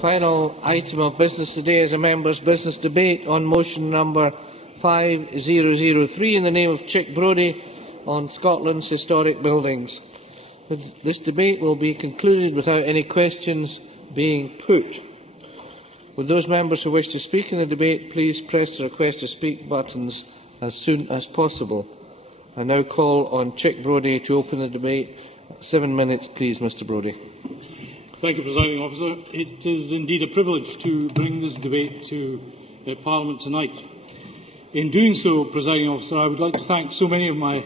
final item of business today is a members' business debate on motion number 5003 in the name of Chic-Brodie on Scotland's historic buildings. This debate will be concluded without any questions being put. Would those members who wish to speak in the debate please press the request to speak buttons as soon as possible. I now call on Chic-Brodie to open the debate. 7 minutes, please, Mr. Brodie. Thank you, Presiding Officer. It is indeed a privilege to bring this debate to Parliament tonight. In doing so, Presiding Officer, I would like to thank so many of my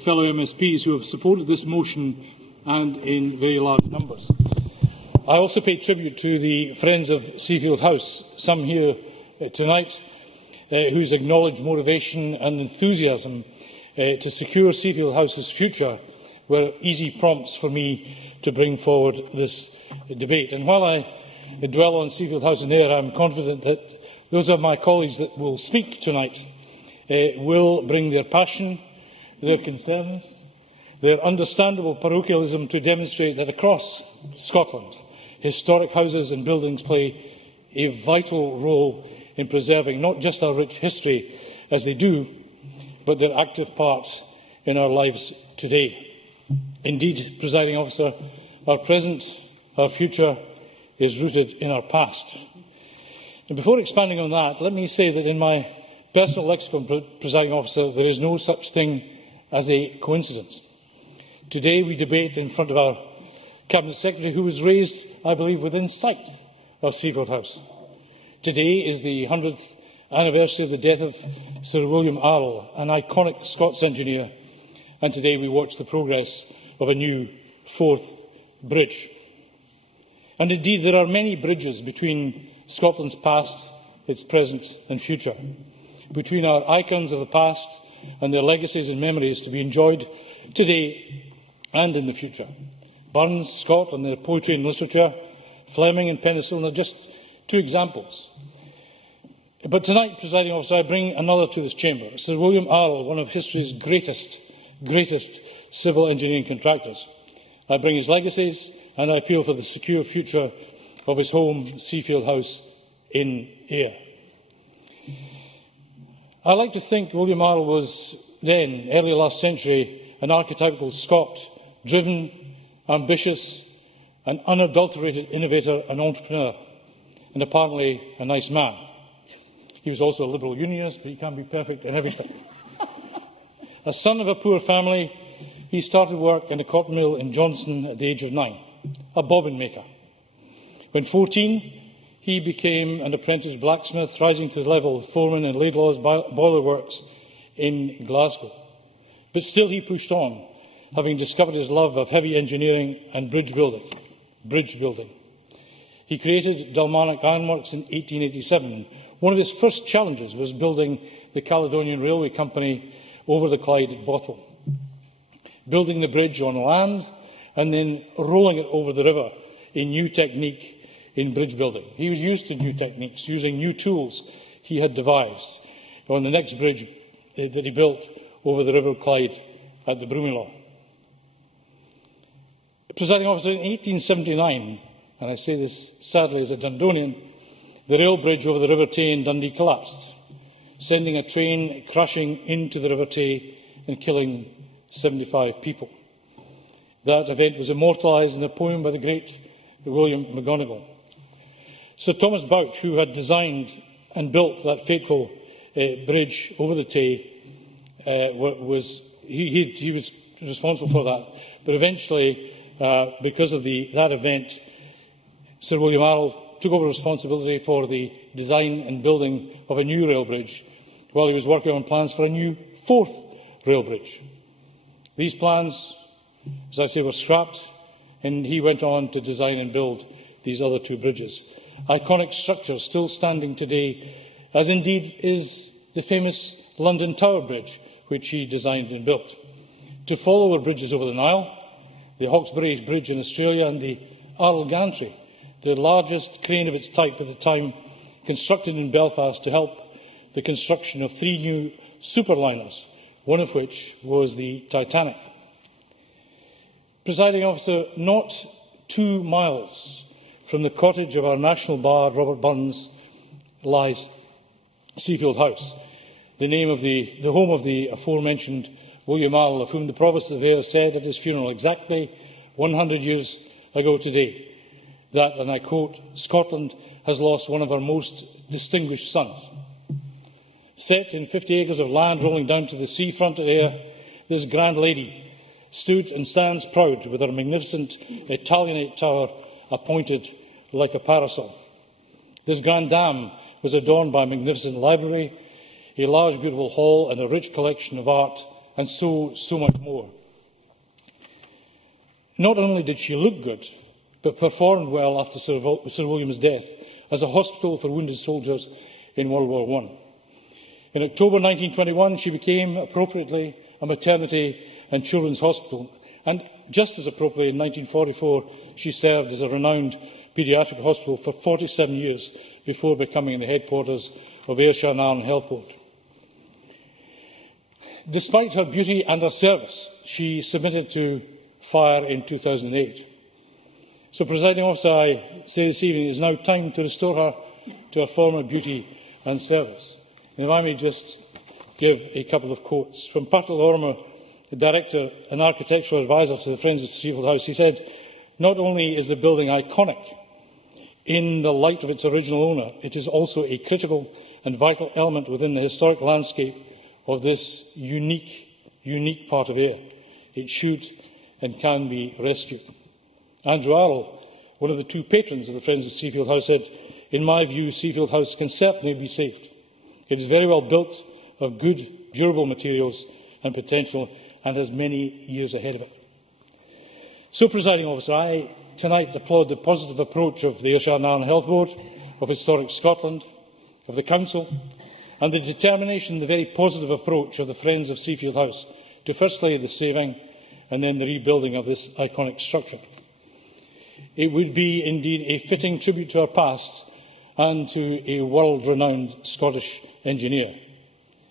fellow MSPs who have supported this motion and in very large numbers. I also pay tribute to the Friends-of-Seafield-House, some here tonight, whose acknowledged motivation and enthusiasm to secure Seafield-House's future were easy prompts for me to bring forward this debate. And while I dwell on Seafield-House and Ayr, I am confident that those of my colleagues that will speak tonight will bring their passion, their concerns, their understandable parochialism to demonstrate that across Scotland, historic houses and buildings play a vital role in preserving not just our rich history, as they do, but their active part in our lives today. Indeed, Presiding Officer, our present, our future is rooted in our past. And before expanding on that, let me say that in my personal lexicon, Presiding Officer, there is no such thing as a coincidence. Today we debate in front of our Cabinet Secretary, who was raised, I believe, within sight of Seafield-House. Today is the 100th anniversary of the death of Sir William Arrol, an iconic Scots engineer, and today we watch the progress of a new fourth bridge. And indeed, there are many bridges between Scotland's past, its present and future, between our icons of the past and their legacies and memories to be enjoyed today and in the future. Burns, Scott and their poetry and literature, Fleming and Penicillin are just two examples. But tonight, Presiding Officer, I bring another to this chamber, Sir William Arrol, one of history's greatest civil engineering contractors. I bring his legacies and I appeal for the secure future of his home, Seafield-House in Ayr. I like to think William Arrol was then, early last century, an archetypal Scot, driven, ambitious, an unadulterated innovator and entrepreneur, and apparently a nice man. He was also a liberal unionist, but he can't be perfect in everything. A son of a poor family, he started work in a cotton mill in Johnston at the age of 9, a bobbin maker. When 14, he became an apprentice blacksmith, rising to the level of foreman in Laidlaw's boiler works in Glasgow. But still he pushed on, having discovered his love of heavy engineering and bridge building. He created Dalmarnock Ironworks in 1887. One of his first challenges was building the Caledonian Railway Company over the Clyde at Bothwell, building the bridge on land and then rolling it over the river, a new technique in bridge building. He was used to new techniques, using new tools he had devised on the next bridge that he built over the River Clyde at the Broomielaw. Presiding Officer, in 1879, and I say this sadly as a Dundonian, the rail bridge over the River Tay in Dundee collapsed, sending a train crashing into the River Tay and killing 75 people. That event was immortalised in a poem by the great William McGonagall. Sir Thomas Bouch, who had designed and built that fateful bridge over the Tay, was responsible for that. But eventually, because of that event, Sir William Arrol took over responsibility for the design and building of a new rail bridge, while he was working on plans for a new fourth rail bridge. These plans, as I say, were scrapped, and he went on to design and build these other two bridges. Iconic structures still standing today, as indeed is the famous London Tower Bridge, which he designed and built. To follow were bridges over the Nile, the Hawkesbury Bridge in Australia, and the Arrol Gantry, the largest crane of its type at the time, constructed in Belfast to help the construction of 3 new superliners, one of which was the Titanic. Presiding Officer, not 2 miles from the cottage of our national bard, Robert Burns, lies Seafield-House, the home of the aforementioned William Arnold, of whom the Provost of Ayr said at his funeral exactly 100 years ago today that, and I quote, "Scotland has lost one of her most distinguished sons." Set in 50 acres of land rolling down to the seafront at Ayr, this grand lady stood and stands proud with her magnificent Italianate tower appointed like a parasol. This grand dam was adorned by a magnificent library, a large beautiful hall and a rich collection of art, and so much more. Not only did she look good, but performed well after Sir William's death as a hospital for wounded soldiers in World War I. In October 1921, she became, appropriately, a maternity and children's hospital, and just as appropriately, in 1944, she served as a renowned paediatric hospital for 47 years before becoming the headquarters of Ayrshire and Arran Health Board. Despite her beauty and her service, she submitted to fire in 2008. So, Presiding Officer, I say this evening, it is now time to restore her to her former beauty and service. And if I may just give a couple of quotes. From Patrick Lorimer, the Director and Architectural Advisor to the Friends-of-Seafield-House, he said, "Not only is the building iconic in the light of its original owner, it is also a critical and vital element within the historic landscape of this unique part of Ayr. It should and can be rescued." Andrew Arrell, one of the two patrons of the Friends of Seafield House, said, "In my view, Seafield House can certainly be saved. It is very well built, of good, durable materials and potential, and has many years ahead of it." So, Presiding Officer, I tonight applaud the positive approach of the Ayrshire and Arran Health Board, of Historic Scotland, of the Council, and the determination, the very positive approach of the Friends of Seafield House to firstly the saving and then the rebuilding of this iconic structure. It would be indeed a fitting tribute to our past and to a world-renowned Scottish engineer.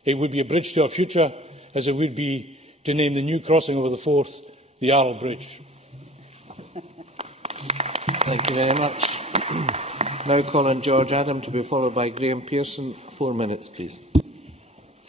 It would be a bridge to our future, as it would be to name the new crossing over the Forth the Arrell Bridge. Thank you very much. Now call on George Adam to be followed by Graham Pearson. 4 minutes, please.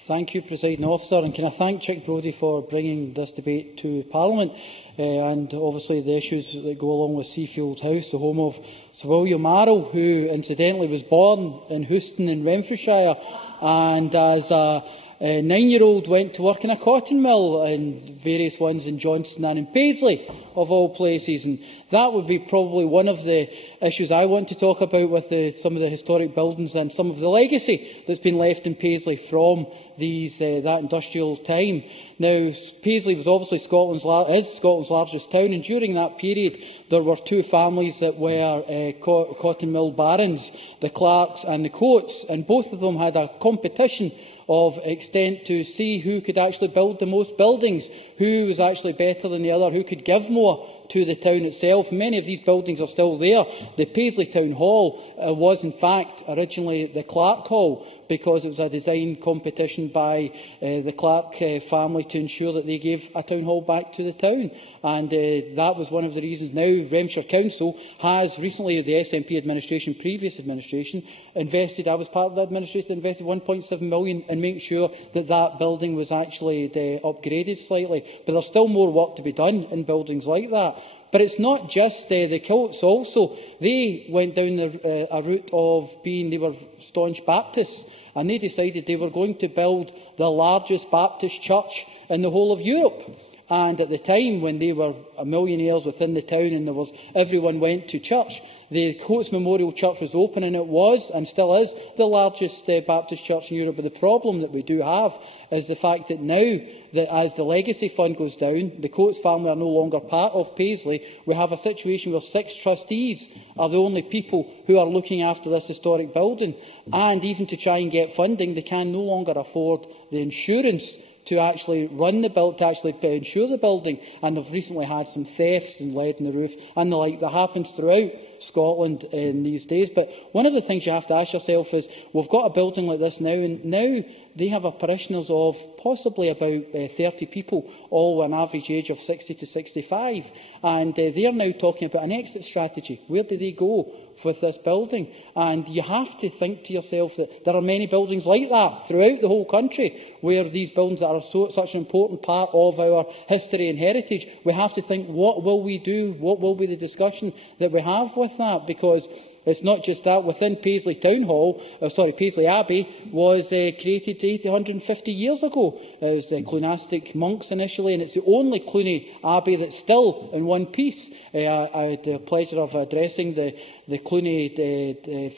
Thank you, Presiding Officer, and can I thank Chic-Brodie for bringing this debate to Parliament, and obviously the issues that go along with Seafield-House, the home of Sir William Arnold, who incidentally was born in Houston in Renfrewshire, and as a 9-year-old went to work in a cotton mill, and various ones in Johnston and in Paisley, of all places. And that would be probably one of the issues I want to talk about with some of the historic buildings and some of the legacy that's been left in Paisley from that industrial time. Now, Paisley was obviously Scotland's largest town, and during that period there were two families that were cotton mill barons, the Clarks and the Coates, and both of them had a competition of extent to see who could actually build the most buildings, who was actually better than the other, who could give more to the town itself. Many of these buildings are still there. The Paisley Town Hall was in fact originally the Clark Hall, because it was a design competition by the Clark family to ensure that they gave a town hall back to the town. And that was one of the reasons. Now Renfrewshire Council has recently, the SNP administration, previous administration, invested, I was part of the administration, invested 1.7 million in making sure that that building was actually upgraded slightly. But there's still more work to be done in buildings like that. But it's not just the Coates also. They went down a route of they were staunch Baptists, and they decided they were going to build the largest Baptist church in the whole of Europe. And at the time, when they were millionaires within the town and everyone went to church, the Coates Memorial Church was open, and it was, and still is, the largest Baptist church in Europe. But the problem that we do have is the fact that now, that as the legacy fund goes down, the Coates family are no longer part of Paisley. We have a situation where 6 trustees are the only people who are looking after this historic building. And even to try and get funding, they can no longer afford the insurance to actually run the build, to actually insure the building. And they've recently had some thefts and lead in the roof and the like that happens throughout Scotland in these days. But one of the things you have to ask yourself is, we've got a building like this now, and now they have a parishioners of possibly about 30 people, all an average age of 60 to 65. And they are now talking about an exit strategy. Where do they go with this building? And you have to think to yourself that there are many buildings like that throughout the whole country, where these buildings that are such an important part of our history and heritage. We have to think, what will we do? What will be the discussion that we have with that? Because it's not just that. Within Paisley Paisley Abbey was created 850 years ago. It was Clunastic monks initially, and it's the only Cluny Abbey that's still in one piece. I had the pleasure of addressing the Cluny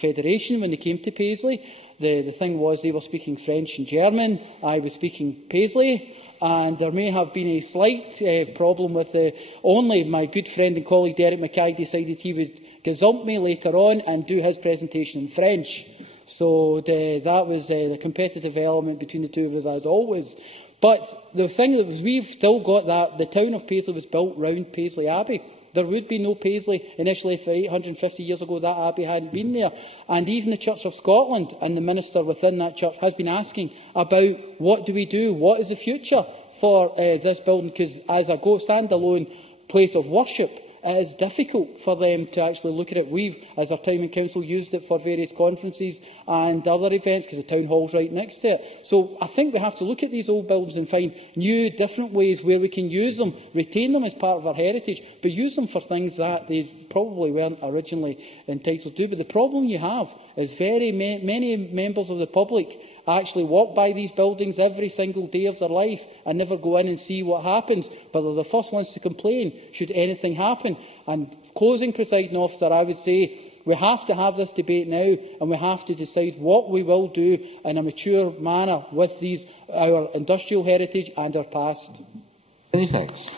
Federation when they came to Paisley. The thing was, they were speaking French and German. I was speaking Paisley. And there may have been a slight problem with only my good friend and colleague Derek Mackay decided he would gazump me later on and do his presentation in French. So that was the competitive element between the two of us, as always. But the thing that we've still got that the town of Paisley was built round Paisley Abbey. There would be no Paisley initially if 850 years ago that abbey hadn't been there. And even the Church of Scotland and the minister within that church has been asking about what do we do, what is the future for this building, because as a stand-alone place of worship, it is difficult for them to actually look at it. We've, as our town and council, used it for various conferences and other events because the town hall's right next to it. So I think we have to look at these old buildings and find new, different ways where we can use them, retain them as part of our heritage, but use them for things that they probably weren't originally entitled to. But the problem you have is many members of the public actually walk by these buildings every single day of their life and never go in and see what happens, but they're the first ones to complain should anything happen. And closing, Presiding Officer, I would say we have to have this debate now, and we have to decide what we will do in a mature manner with our industrial heritage and our past. Many thanks.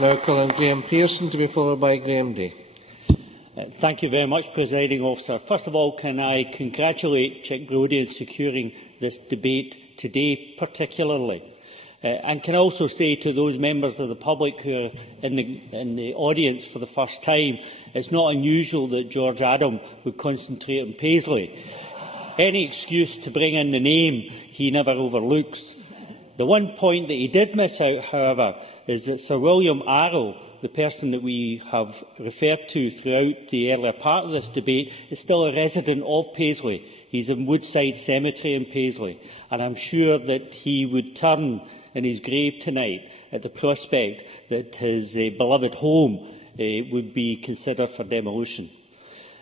Now call on Graham Pearson, to be followed by Graham Day. Thank you very much, Presiding Officer. First of all, can I congratulate Chic-Brodie in securing this debate today particularly. And can also say to those members of the public who are in the audience for the first time, it's not unusual that George Adam would concentrate on Paisley. Any excuse to bring in the name he never overlooks. The one point that he did miss out, however, is that Sir William Arrow, the person that we have referred to throughout the earlier part of this debate, is still a resident of Paisley. He's in Woodside Cemetery in Paisley, and I'm sure that he would turn in his grave tonight at the prospect that his beloved home would be considered for demolition.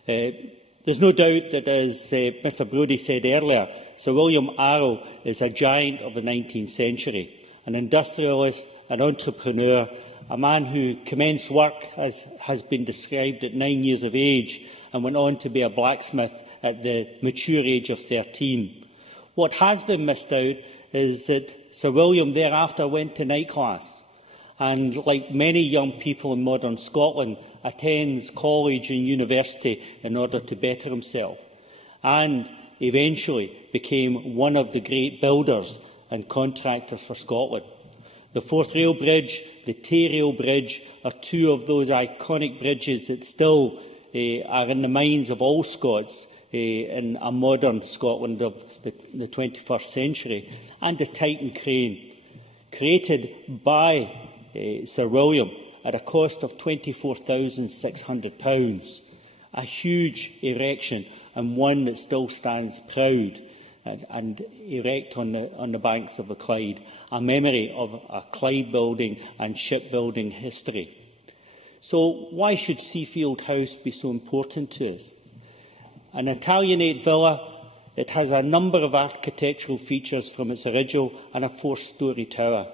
There's no doubt that, as Mr Brodie said earlier, Sir William Arrow is a giant of the 19th century, an industrialist, an entrepreneur, a man who commenced work, as has been described, at 9 years of age and went on to be a blacksmith at the mature age of 13. What has been missed out is that Sir William thereafter went to night class and, like many young people in modern Scotland, attends college and university in order to better himself, and eventually became one of the great builders and contractors for Scotland. The Forth Rail Bridge, the Tay Rail Bridge, are two of those iconic bridges that still are in the minds of all Scots in a modern Scotland of the 21st century, and the Titan crane, created by Sir William at a cost of £24,600. A huge erection, and one that still stands proud and erect on the banks of the Clyde, a memory of a Clyde building and shipbuilding history. So why should Seafield-House be so important to us? An Italianate villa, it has a number of architectural features from its original and a 4-storey tower.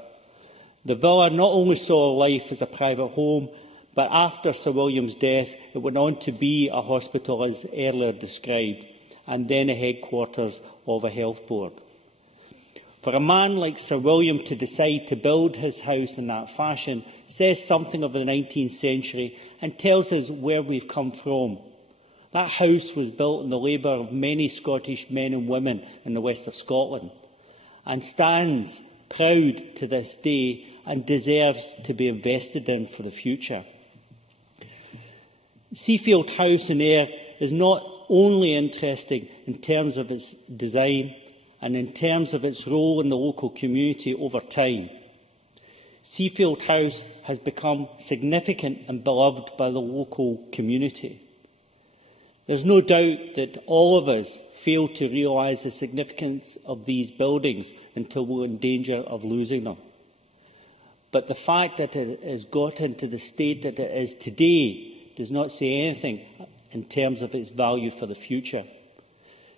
The villa not only saw life as a private home, but after Sir William's death, it went on to be a hospital, as earlier described, and then a headquarters of a health board. For a man like Sir William to decide to build his house in that fashion says something of the 19th century and tells us where we've come from. That house was built in the labour of many Scottish men and women in the west of Scotland, and stands proud to this day and deserves to be invested in for the future. Seafield-House in Ayr is not only interesting in terms of its design and in terms of its role in the local community over time. Seafield-House has become significant and beloved by the local community. There's no doubt that all of us fail to realise the significance of these buildings until we're in danger of losing them. But the fact that it has got into the state that it is today does not say anything in terms of its value for the future.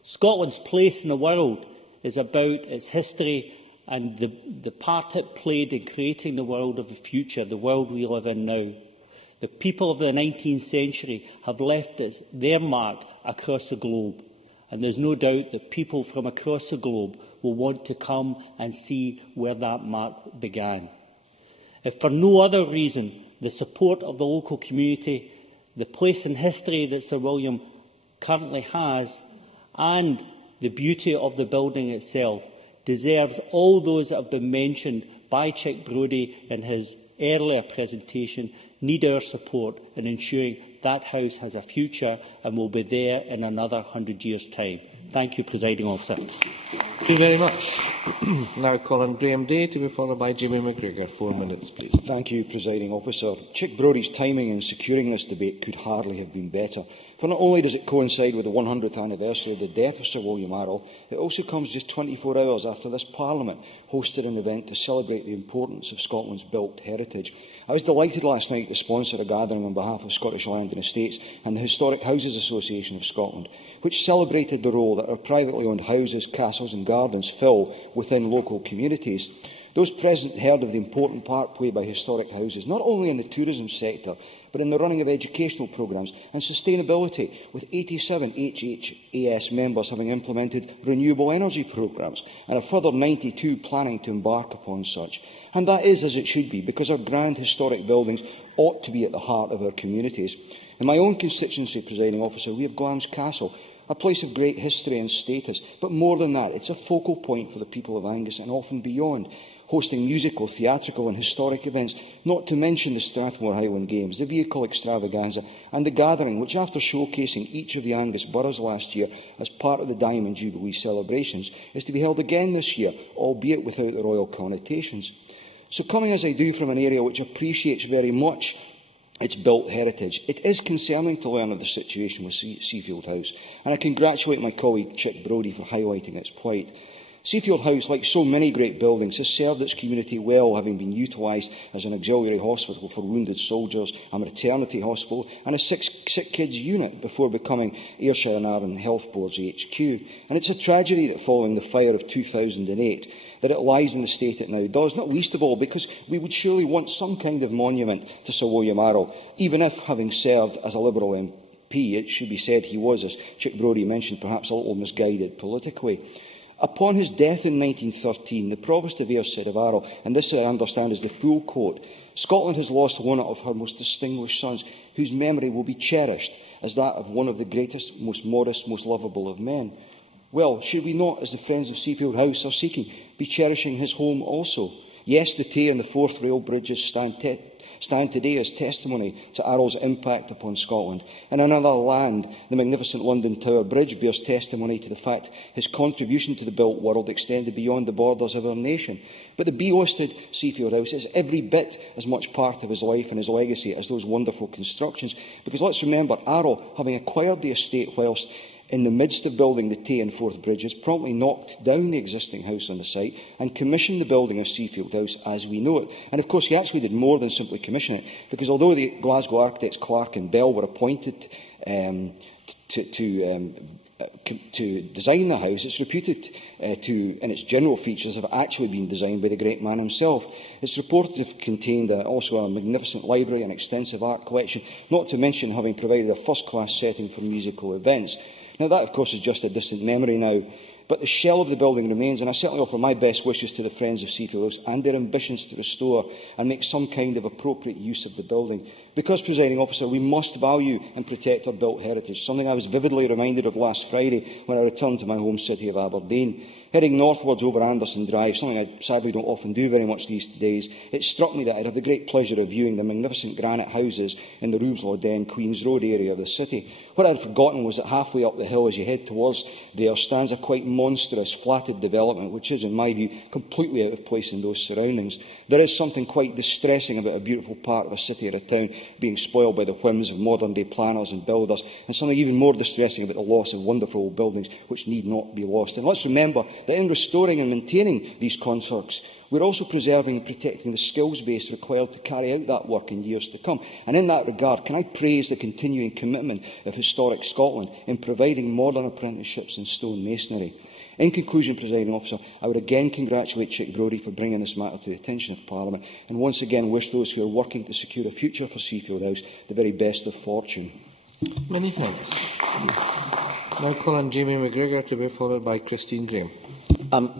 Scotland's place in the world is about its history and the part it played in creating the world of the future, the world we live in now. The people of the 19th century have left their mark across the globe, and there's no doubt that people from across the globe will want to come and see where that mark began. If for no other reason, the support of the local community, the place in history that Sir William currently has, and the beauty of the building itself deserves all those that have been mentioned by Chic-Brodie in his earlier presentation, need our support in ensuring that house has a future and will be there in another 100 years' time. Thank you, Presiding Officer. Thank you very much. Now call on Graham Day to be followed by Jimmy McGregor. 4 minutes, please. Thank you, Presiding Officer. Chic-Brodie's timing in securing this debate could hardly have been better. For not only does it coincide with the 100th anniversary of the death of Sir William Arrol, it also comes just 24 hours after this Parliament hosted an event to celebrate the importance of Scotland's built heritage. I was delighted last night to sponsor a gathering on behalf of Scottish Land and Estates and the Historic Houses Association of Scotland, which celebrated the role that our privately owned houses, castles and gardens fill within local communities. Those present heard of the important part played by historic houses, not only in the tourism sector, but in the running of educational programmes and sustainability, with 87 HHAS members having implemented renewable energy programmes, and a further 92 planning to embark upon such. And that is as it should be, because our grand historic buildings ought to be at the heart of our communities. In my own constituency, Presiding Officer, we have Glamis Castle, a place of great history and status, but more than that, it's a focal point for the people of Angus and often beyond, hosting musical, theatrical and historic events, not to mention the Strathmore Highland Games, the vehicle extravaganza and the gathering, which after showcasing each of the Angus boroughs last year as part of the Diamond Jubilee celebrations, is to be held again this year, albeit without the royal connotations. So coming as I do from an area which appreciates very much its built heritage, it is concerning to learn of the situation with Seafield-House, and I congratulate my colleague Chic-Brodie for highlighting its plight. Seafield-House, like so many great buildings, has served its community well, having been utilised as an auxiliary hospital for wounded soldiers, a maternity hospital and a sick kids unit before becoming Ayrshire and Arran Health Board's HQ. And it's a tragedy that following the fire of 2008, that it lies in the state it now does, not least of all because we would surely want some kind of monument to Sir William Arrol, even if, having served as a Liberal MP, it should be said he was, as Chic-Brodie mentioned, perhaps a little misguided politically. Upon his death in 1913, the Provost of Ayr said of Arrol, and this I understand is the full quote, "Scotland has lost one of her most distinguished sons, whose memory will be cherished as that of one of the greatest, most modest, most lovable of men." Well, should we not, as the Friends-of-Seafield-House are seeking, be cherishing his home also? Yes, the Tay and the Forth Rail bridges stand today as testimony to Arrol's impact upon Scotland. In another land, the magnificent London Tower Bridge bears testimony to the fact his contribution to the built world extended beyond the borders of our nation. But the B-listed Seafield-House is every bit as much part of his life and his legacy as those wonderful constructions, because let's remember, Arrol, having acquired the estate whilst in the midst of building the Tay and Forth bridges, promptly knocked down the existing house on the site and commissioned the building of Seafield-House as we know it. And of course he actually did more than simply commission it, because although the Glasgow architects Clark and Bell were appointed to design the house, it's reputed in its general features, have actually been designed by the great man himself. It's reported to have contained also a magnificent library, an extensive art collection, not to mention having provided a first-class setting for musical events. Now that, of course, is just a distant memory now, but the shell of the building remains, and I certainly offer my best wishes to the Friends of Seafield-House and their ambitions to restore and make some kind of appropriate use of the building. Because, Presiding Officer, we must value and protect our built heritage, something I was vividly reminded of last Friday when I returned to my home city of Aberdeen. Heading northwards over Anderson Drive, something I sadly don't often do very much these days, it struck me that I'd have the great pleasure of viewing the magnificent granite houses in the Roubs-Lawden, Queen's Road area of the city. What I'd forgotten was that halfway up the hill as you head towards there stands a quite monstrous flatted development, which is, in my view, completely out of place in those surroundings. There is something quite distressing about a beautiful part of a city or a town being spoiled by the whims of modern-day planners and builders, and something even more distressing about the loss of wonderful old buildings which need not be lost. And let's remember that in restoring and maintaining these constructs, we're also preserving and protecting the skills base required to carry out that work in years to come. And in that regard, can I praise the continuing commitment of Historic Scotland in providing modern apprenticeships in stone masonry. In conclusion, Presiding Officer, I would again congratulate Chic-Brodie for bringing this matter to the attention of Parliament, and once again wish those who are working to secure a future for Seafield-House the very best of fortune. Many thanks. Now call on Jamie McGregor to be followed by Christine Graham.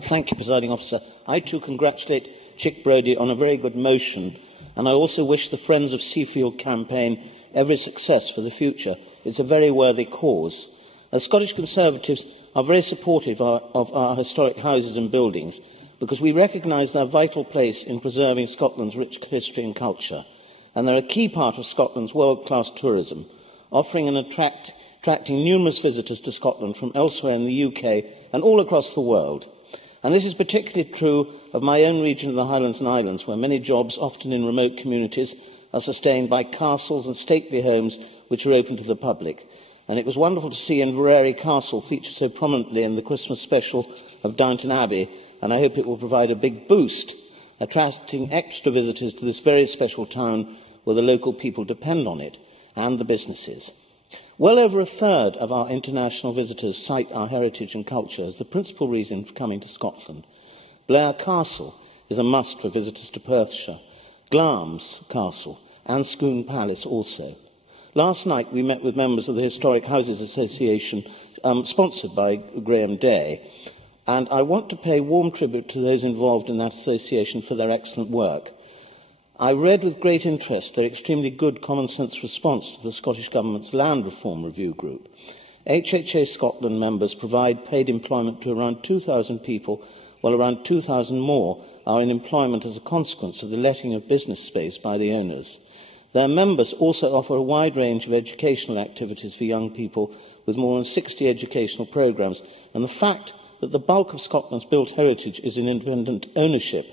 Thank you, Presiding Officer. I too congratulate Chic-Brodie on a very good motion, and I also wish the Friends-of-Seafield campaign every success for the future. It's a very worthy cause. As Scottish Conservatives are very supportive of our historic houses and buildings because we recognise their vital place in preserving Scotland's rich history and culture, and they're a key part of Scotland's world-class tourism, offering and attracting numerous visitors to Scotland from elsewhere in the UK and all across the world. And this is particularly true of my own region of the Highlands and Islands, where many jobs, often in remote communities, are sustained by castles and stately homes which are open to the public. And it was wonderful to see Inverary Castle feature so prominently in the Christmas special of Downton Abbey, and I hope it will provide a big boost, attracting extra visitors to this very special town where the local people depend on it, and the businesses. Well over a third of our international visitors cite our heritage and culture as the principal reason for coming to Scotland. Blair Castle is a must for visitors to Perthshire, Glamis Castle and Scone Palace also. Last night we met with members of the Historic Houses Association, sponsored by Graham Day, and I want to pay warm tribute to those involved in that association for their excellent work. I read with great interest their extremely good common-sense response to the Scottish Government's Land Reform Review Group. HHA Scotland members provide paid employment to around 2,000 people, while around 2,000 more are in employment as a consequence of the letting of business space by the owners. Their members also offer a wide range of educational activities for young people with more than 60 educational programmes, and the fact that the bulk of Scotland's built heritage is in independent ownership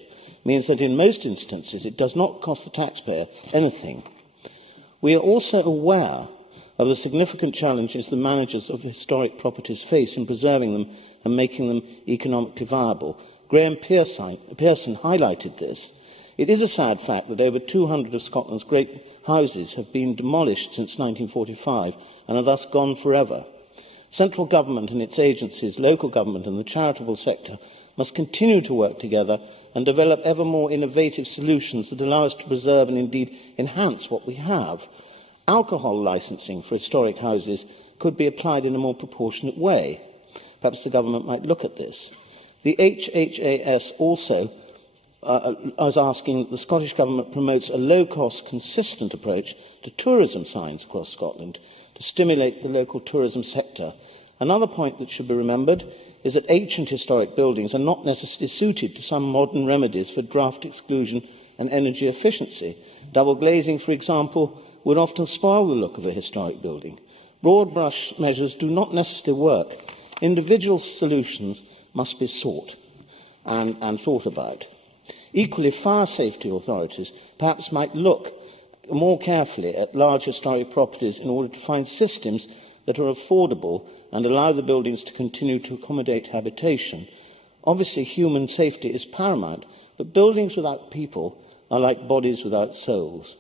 means that in most instances it does not cost the taxpayer anything. We are also aware of the significant challenges the managers of historic properties face in preserving them and making them economically viable. Graham Pearson highlighted this. It is a sad fact that over 200 of Scotland's great houses have been demolished since 1945 and are thus gone forever. Central government and its agencies, local government and the charitable sector must continue to work together and develop ever more innovative solutions that allow us to preserve and indeed enhance what we have. Alcohol licensing for historic houses could be applied in a more proportionate way. Perhaps the government might look at this. The HHAS also is asking that the Scottish Government promotes a low-cost, consistent approach to tourism signs across Scotland to stimulate the local tourism sector. Another point that should be remembered is that ancient historic buildings are not necessarily suited to some modern remedies for draught exclusion and energy efficiency. Double glazing, for example, would often spoil the look of a historic building. Broad brush measures do not necessarily work. Individual solutions must be sought and thought about. Equally, fire safety authorities perhaps might look more carefully at large historic properties in order to find systems that are affordable and allow the buildings to continue to accommodate habitation. Obviously, human safety is paramount, but buildings without people are like bodies without souls.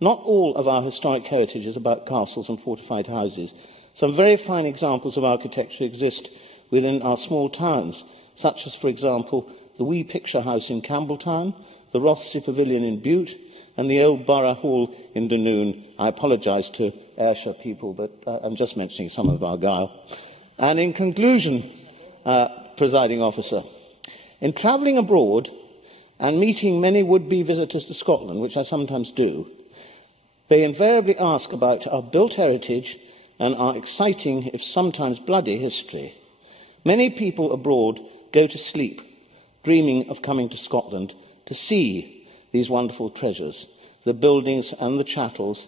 Not all of our historic heritage is about castles and fortified houses. Some very fine examples of architecture exist within our small towns, such as, for example, the Wee Picture House in Campbelltown, the Rothsey Pavilion in Bute, and the old Borough Hall in Dunoon. I apologise to Ayrshire people, but I'm just mentioning some of Argyll. And in conclusion, Presiding Officer, in travelling abroad and meeting many would-be visitors to Scotland, which I sometimes do, they invariably ask about our built heritage and our exciting, if sometimes bloody, history. Many people abroad go to sleep dreaming of coming to Scotland to see these wonderful treasures, the buildings and the chattels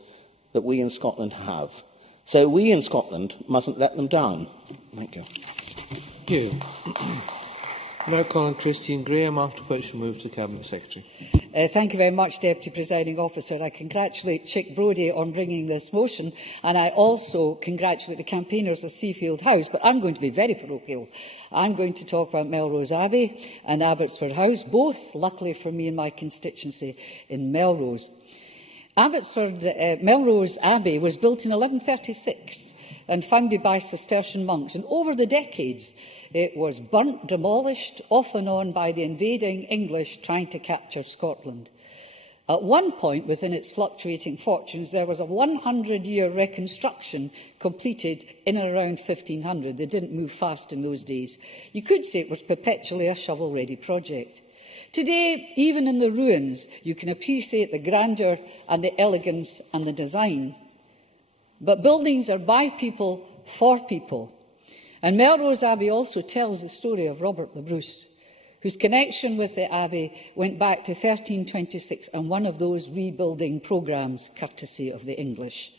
that we in Scotland have. So we in Scotland mustn't let them down. Thank you. Thank you. Now calling Christine Graham, after which we'll move to Cabinet Secretary. Thank you very much, Deputy Presiding Officer. I congratulate Chic-Brodie on bringing this motion, and I also congratulate the campaigners of Seafield-House. But I'm going to be very parochial. I'm going to talk about Melrose Abbey and Abbotsford House, both, luckily for me, in my constituency in Melrose. Melrose Abbey was built in 1136 and founded by Cistercian monks, and over the decades it was burnt, demolished, off and on by the invading English trying to capture Scotland. At one point, within its fluctuating fortunes, there was a 100-year reconstruction completed in and around 1500. They didn't move fast in those days. You could say it was perpetually a shovel-ready project. Today, even in the ruins, you can appreciate the grandeur and the elegance and the design. But buildings are by people, for people. And Melrose Abbey also tells the story of Robert the Bruce, whose connection with the Abbey went back to 1326 and one of those rebuilding programmes, courtesy of the English.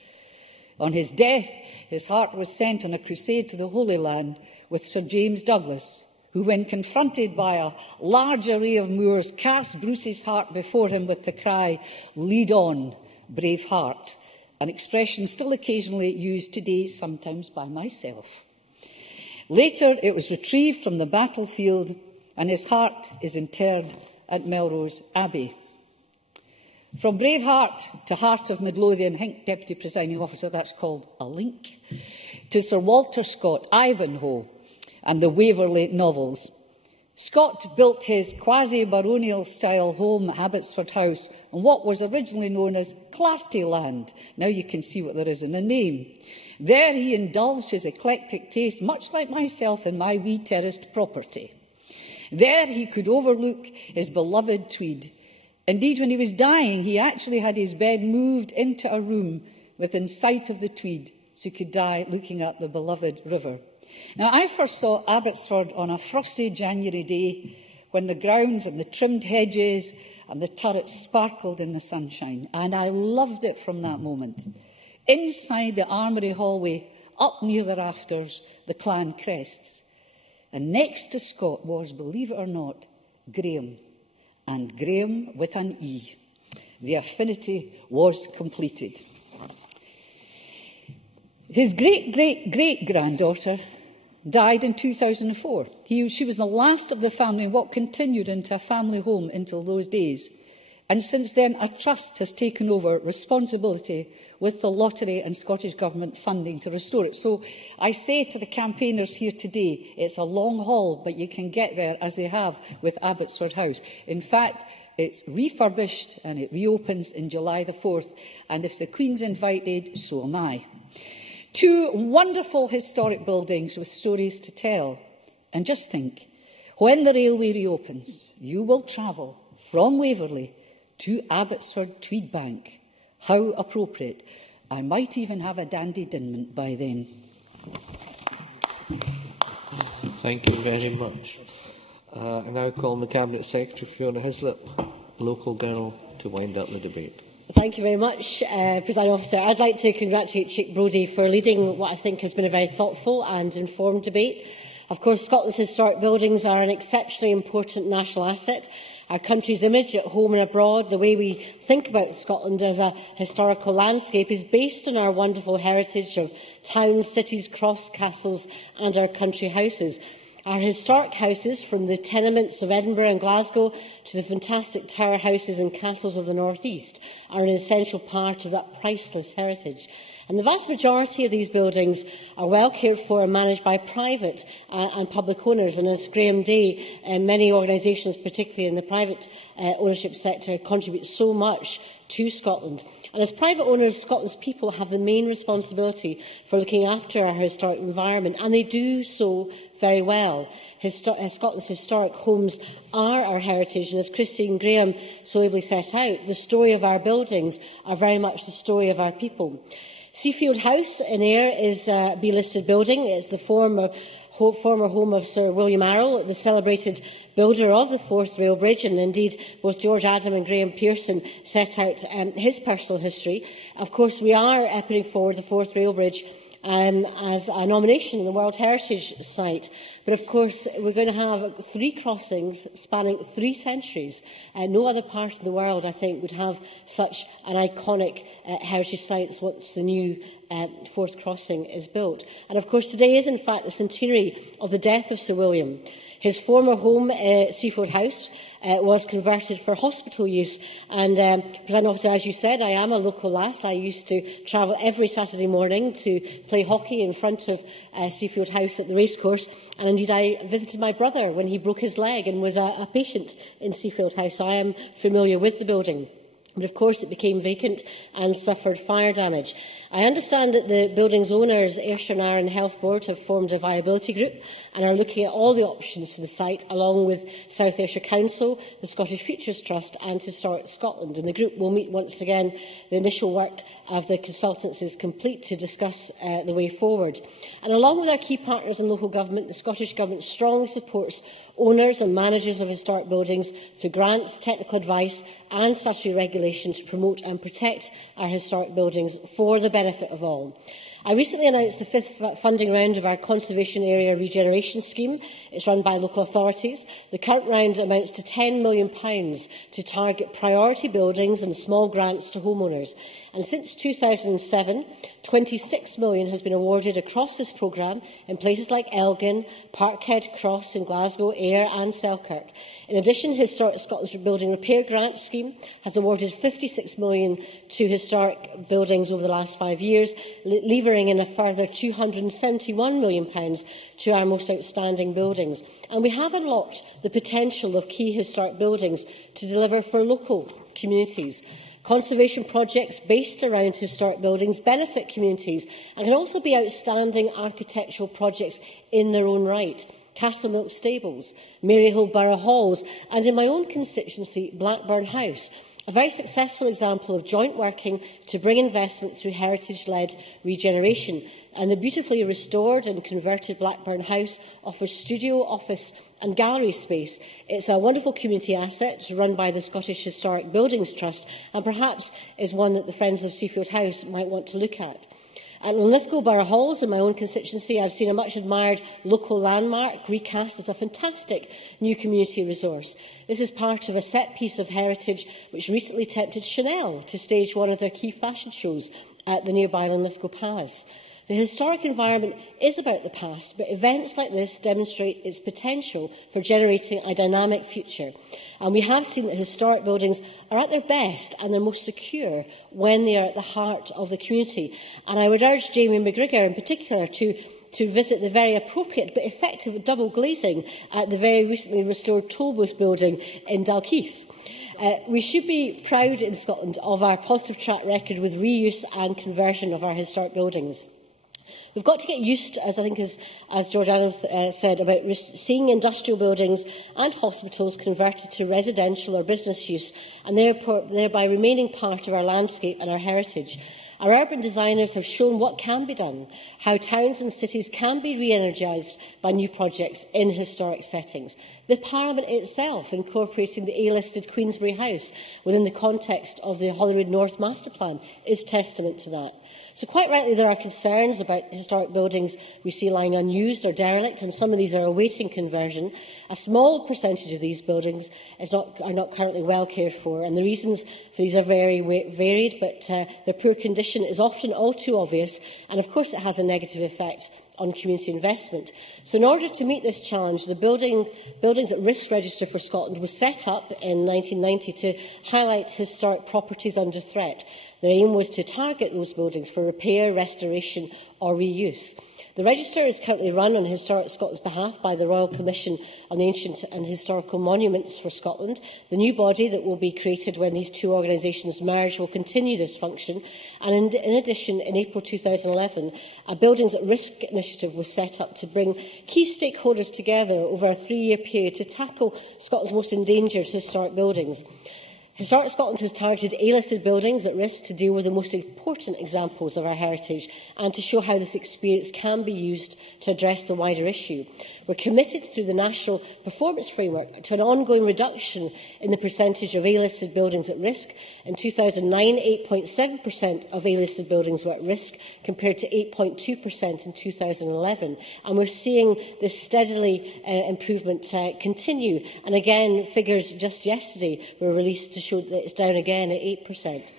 On his death, his heart was sent on a crusade to the Holy Land with Sir James Douglas, who, when confronted by a large array of Moors, cast Bruce's heart before him with the cry, "Lead on, brave heart," an expression still occasionally used today, sometimes by myself. Later, it was retrieved from the battlefield, and his heart is interred at Melrose Abbey. From brave heart to Heart of Midlothian, Deputy Presiding Officer, that's called a link, to Sir Walter Scott, Ivanhoe, and the Waverley novels. Scott built his quasi-baronial style home, Abbotsford House, on what was originally known as Clarty Land. Now you can see what there is in the name. There he indulged his eclectic taste, much like myself in my wee terraced property. There he could overlook his beloved Tweed. Indeed, when he was dying, he actually had his bed moved into a room within sight of the Tweed, so he could die looking at the beloved river. Now, I first saw Abbotsford on a frosty January day when the grounds and the trimmed hedges and the turrets sparkled in the sunshine, and I loved it from that moment. Inside the armoury hallway, up near the rafters, the clan crests. And next to Scott was, believe it or not, Graham. And Graham with an E. The affinity was completed. His great-great-great-granddaughter died in 2004. She was the last of the family in what continued into a family home until those days. And since then, a trust has taken over responsibility with the lottery and Scottish Government funding to restore it. So I say to the campaigners here today, it's a long haul, but you can get there, as they have with Abbotsford House. In fact, it's refurbished and it reopens in July the 4th. And if the Queen's invited, so am I. Two wonderful historic buildings with stories to tell. And just think, when the railway reopens, you will travel from Waverley to Abbotsford Tweed Bank. How appropriate. I might even have a dandy dinment by then. Thank you very much. I now call on the Cabinet Secretary, Fiona Hislop, local girl, to wind up the debate. Thank you very much, Presiding Officer. I'd like to congratulate Chic-Brodie for leading what I think has been a very thoughtful and informed debate. Of course, Scotland's historic buildings are an exceptionally important national asset. Our country's image at home and abroad, the way we think about Scotland as a historical landscape, is based on our wonderful heritage of towns, cities, crofts, castles and our country houses. Our historic houses, from the tenements of Edinburgh and Glasgow to the fantastic tower houses and castles of the North East, are an essential part of that priceless heritage. And the vast majority of these buildings are well cared for and managed by private and public owners. And as Graham Day and many organisations, particularly in the private ownership sector, contribute so much to Scotland. And as private owners, Scotland's people have the main responsibility for looking after our historic environment, and they do so very well. Scotland's historic homes are our heritage, and as Christine Graham so ably set out, the story of our buildings are very much the story of our people. Seafield-House in Ayr is a B-listed building. It's the former home of Sir William Arrol, the celebrated builder of the Forth Rail Bridge, and indeed both George Adam and Graham Pearson set out his personal history. Of course, we are putting forward the Forth Rail Bridge as a nomination in the World Heritage Site. But of course, we're going to have 3 crossings spanning 3 centuries. No other part of the world, I think, would have such an iconic heritage site once the new Forth crossing is built. And of course, today is in fact the centenary of the death of Sir William. His former home, Seafield-House, was converted for hospital use. And, President Officer, as you said, I am a local lass. I used to travel every Saturday morning to play hockey in front of Seafield-House at the racecourse. And indeed, I visited my brother when he broke his leg and was a patient in Seafield-House. So I am familiar with the building. But of course it became vacant and suffered fire damage. I understand that the building's owners, Ayrshire and Arran Health Board, have formed a viability group and are looking at all the options for the site, along with South Ayrshire Council, the Scottish Futures Trust and Historic Scotland. And the group will meet once again. The initial work of the consultants is complete to discuss the way forward. And along with our key partners in local government, the Scottish Government strongly supports owners and managers of historic buildings through grants, technical advice and statutory regulation to promote and protect our historic buildings for the benefit of all. I recently announced the 5th funding round of our Conservation Area Regeneration Scheme. It's run by local authorities. The current round amounts to £10 million to target priority buildings and small grants to homeowners. And since 2007, £26 million has been awarded across this programme in places like Elgin, Parkhead Cross in Glasgow, Ayr and Selkirk. In addition, Historic Scotland's Building Repair Grant Scheme has awarded £56 million to historic buildings over the last 5 years, levering in a further £271 million to our most outstanding buildings. And we have unlocked the potential of key historic buildings to deliver for local communities. Conservation projects based around historic buildings benefit communities and can also be outstanding architectural projects in their own right. Castlemilk Stables, Maryhill Borough Halls and, in my own constituency, Blackburn House. A very successful example of joint working to bring investment through heritage-led regeneration. And the beautifully restored and converted Blackburn House offers studio, office and gallery space. It's a wonderful community asset run by the Scottish Historic Buildings Trust and perhaps is one that the Friends-of-Seafield-House might want to look at. At Linlithgow Borough Halls, in my own constituency, I've seen a much-admired local landmark recast as a fantastic new community resource. This is part of a set piece of heritage which recently tempted Chanel to stage one of their key fashion shows at the nearby Linlithgow Palace. The historic environment is about the past, but events like this demonstrate its potential for generating a dynamic future. And we have seen that historic buildings are at their best and their most secure when they are at the heart of the community. And I would urge Jamie McGrigor in particular to visit the very appropriate but effective double glazing at the very recently restored Tollbooth building in Dalkeith. We should be proud in Scotland of our positive track record with reuse and conversion of our historic buildings. We've got to get used, as I think as George Adams said, about seeing industrial buildings and hospitals converted to residential or business use and thereby remaining part of our landscape and our heritage. Our urban designers have shown what can be done, how towns and cities can be re-energised by new projects in historic settings. The Parliament itself incorporating the A-listed Queensberry House within the context of the Holyrood North Master Plan is testament to that. So quite rightly there are concerns about historic buildings we see lying unused or derelict, and some of these are awaiting conversion. A small percentage of these buildings are not currently well cared for, and the reasons for these are very varied, but their poor condition is often all too obvious, and of course it has a negative effect on community investment. So in order to meet this challenge, the Buildings at Risk Register for Scotland was set up in 1990 to highlight historic properties under threat. Their aim was to target those buildings for repair, restoration or reuse. The register is currently run on Historic Scotland's behalf by the Royal Commission on Ancient and Historical Monuments for Scotland. The new body that will be created when these two organisations merge will continue this function. And in addition, in April 2011, a Buildings at Risk initiative was set up to bring key stakeholders together over a 3-year period to tackle Scotland's most endangered historic buildings. Historic Scotland has targeted A-listed buildings at risk to deal with the most important examples of our heritage and to show how this experience can be used to address the wider issue. We're committed through the National Performance Framework to an ongoing reduction in the percentage of A-listed buildings at risk. In 2009, 8.7% of A-listed buildings were at risk, compared to 8.2% in 2011. And we're seeing this steadily improvement continue. And again, figures just yesterday were released to show that it's down again at 8%.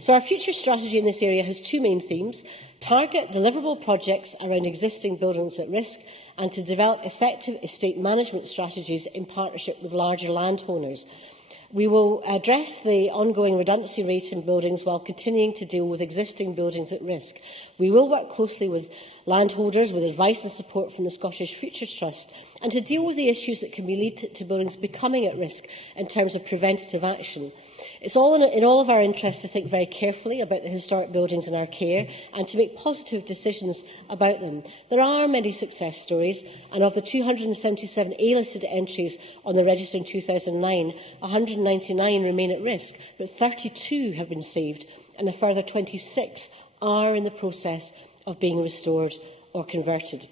So our future strategy in this area has two main themes: target deliverable projects around existing buildings at risk, and to develop effective estate management strategies in partnership with larger landowners. We will address the ongoing redundancy rate in buildings while continuing to deal with existing buildings at risk. We will work closely with landholders with advice and support from the Scottish Futures Trust, and to deal with the issues that can lead to buildings becoming at risk in terms of preventative action. It's in all of our interests to think very carefully about the historic buildings in our care and to make positive decisions about them. There are many success stories, and of the 277 A-listed entries on the register in 2009, 199 remain at risk, but 32 have been saved, and a further 26 are in the process of being restored or converted.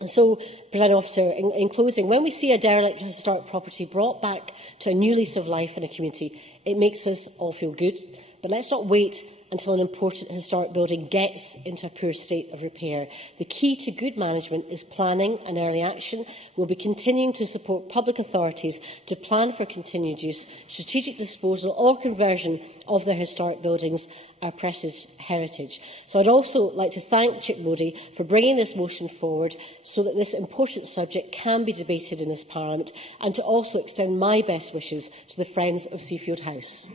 And so, Presiding Officer, in closing, when we see a derelict historic property brought back to a new lease of life in a community, it makes us all feel good. But let's not wait until an important historic building gets into a poor state of repair. The key to good management is planning and early action. We'll be continuing to support public authorities to plan for continued use, strategic disposal or conversion of their historic buildings, our precious heritage. So I'd also like to thank Chic-Brodie for bringing this motion forward so that this important subject can be debated in this Parliament, and to also extend my best wishes to the Friends of Seafield-House.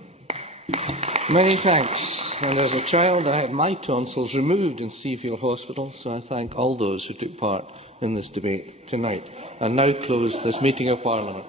Many thanks. And as a child, I had my tonsils removed in Seafield Hospital, so I thank all those who took part in this debate tonight. And now close this meeting of Parliament.